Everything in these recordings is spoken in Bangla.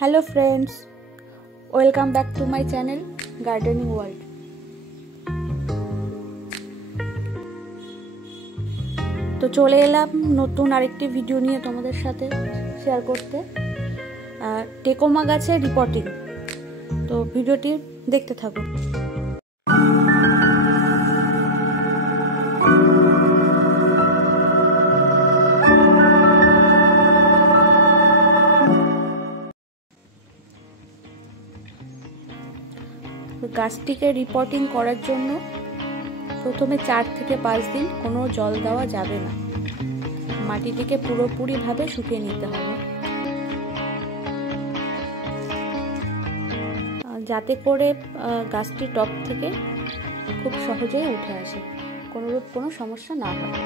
Hello friends, welcome back to my channel gardening world. তো চলে এলাম নতুন আরেকটি ভিডিও নিয়ে তোমাদের সাথে শেয়ার করতে, টেকোমা গাছের রিপোর্টিং। তো ভিডিওটি দেখতে থাকো। গাছটিকে রিপোর্টিং করার জন্য প্রথমে 4 থেকে 5 দিন কোনো জল দেওয়া যাবে না। মাটিটিকে পুরোপুরিভাবে শুকিয়ে নিতে হবে, যাতে করে গাছটি টব থেকে খুব সহজেই উঠে আসে, কোনোরূপ কোনো সমস্যা না হয়।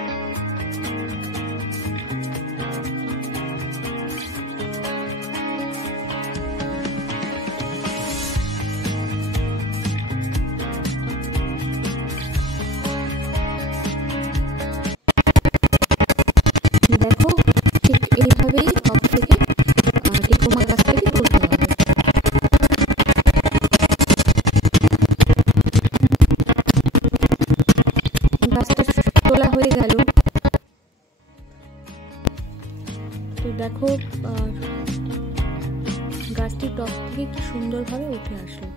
দেখো, ঠিক এইভাবেই টব থেকে টেকোমা গাছটাকে তুলতে হবে। গাছটা তোলা হয়ে গেল। তো দেখো, গাছটি টব থেকে কি সুন্দরভাবে উঠে আসলো।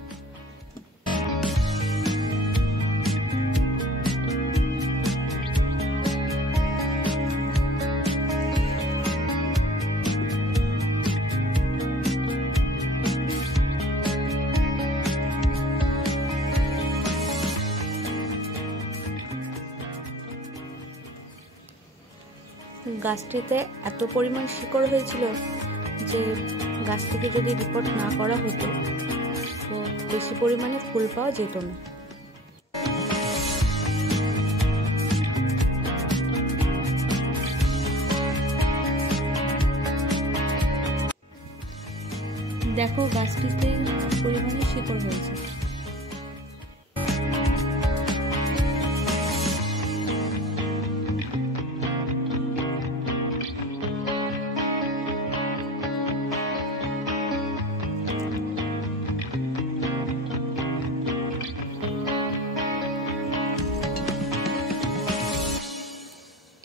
গাছটিতে এত পরিমাণ শিকড় হয়েছিল যে গাছ থেকে যদি রিপোর্ট না করা হতো তো বেশি পরিমাণে ফুল পাওয়া যেত না। দেখো, গাছটিতে পরিমাণে শিকড় হয়েছে।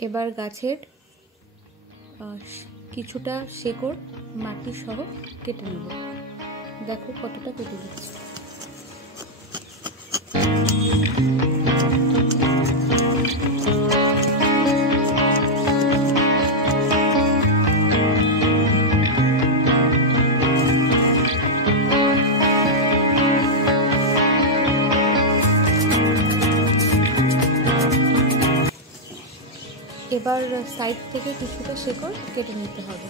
এবার গাছের কিছুটা শেকড় মাটি সহ কেটে নেব। দেখো কতটা কেটে দিচ্ছি। এবার সাইড থেকে কিছুটা শেকড় কেটে নিতে হবে।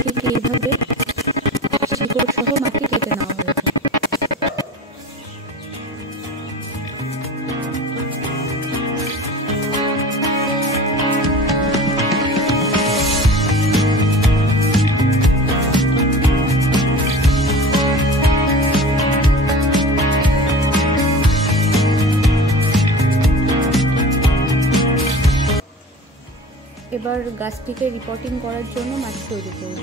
ঠিক এইভাবে শিকড় সহ মাটি কেটে নেওয়া হয়েছে। এবার গাছটিকে রিপোর্টিং করার জন্য মাটি তৈরি করব।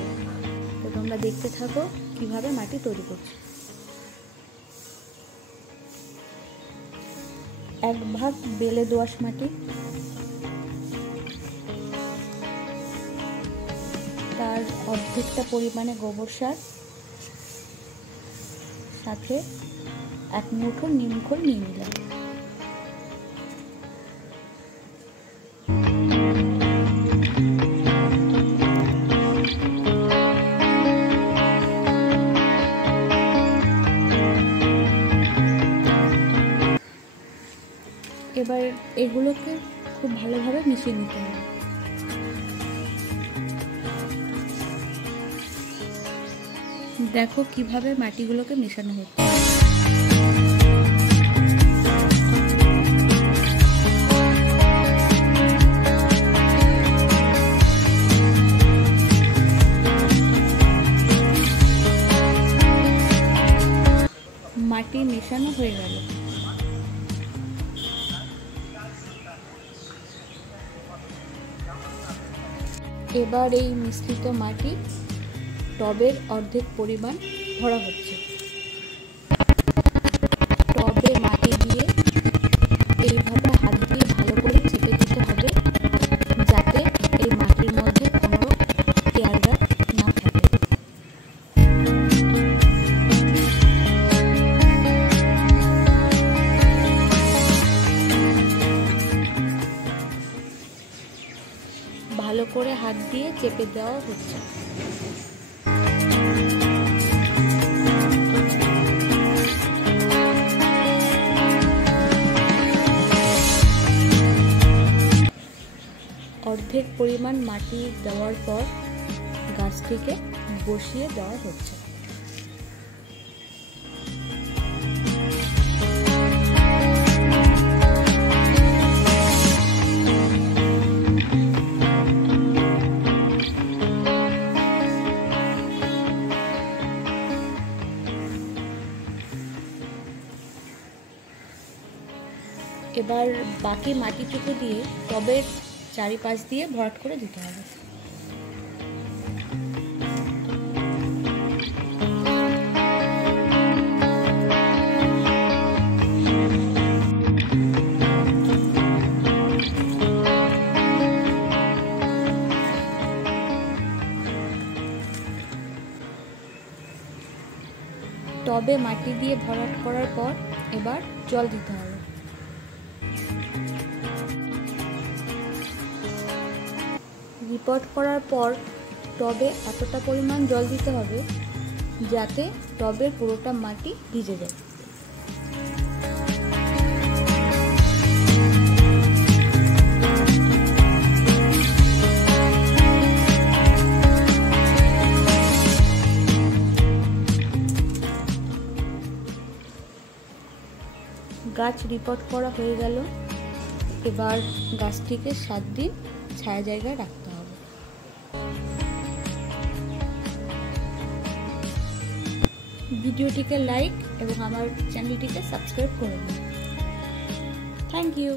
তো তোমরা দেখতে থাকো কিভাবে মাটি তৈরি করছি। 1 ভাগ বেলে দোআঁশ মাটি, তার অর্ধেকটা পরিমাণে গোবর সার, সাথে 1 মুঠো নিমখোল নিয়ে নিলাম। এগুলোকে খুব ভালোভাবে মিশিয়ে নিতে হবে। দেখো কিভাবে মাটিগুলোকে মেশানো হচ্ছে। মাটি মেশানো হয়ে গেল। এবার এই মিশ্রিত মাটি টবের অর্ধেক পরিমাণ ভরা হচ্ছে। টবে মাটি দিয়ে এইভাবে হাত দিয়ে ভালো করে চেপে দিতে হবে, যাতে এই মাটির মধ্যে কোনো এয়ারগ্যাপ না থাকে। ভালো করে হাত দিয়ে চেপে দেওয়া হচ্ছে। অর্ধেক পরিমাণ মাটি দেওয়ার পর গাছটিকে বসিয়ে দেওয়া হচ্ছে। এবার বাকি মাটিটুকু দিয়ে টবের চারিপাশ দিয়ে ভরাট করে দিতে হবে। টবে মাটি দিয়ে ভরাট করার পর এবার জল দিতে হবে। রিপোর্ট করার পর টবে এতটা পরিমাণ জল দিতে হবে যাতে টবের পুরোটা মাটি ভিজে যায়। গাছ রিপোর্ট করা হয়ে গেল। এবার গাছটিকে 7 দিন ছায়া জায়গায় রাখতে হবে। ভিডিওটিকে লাইক এবং আমার চ্যানেলটিকে সাবস্ক্রাইব করে দিন। Thank you.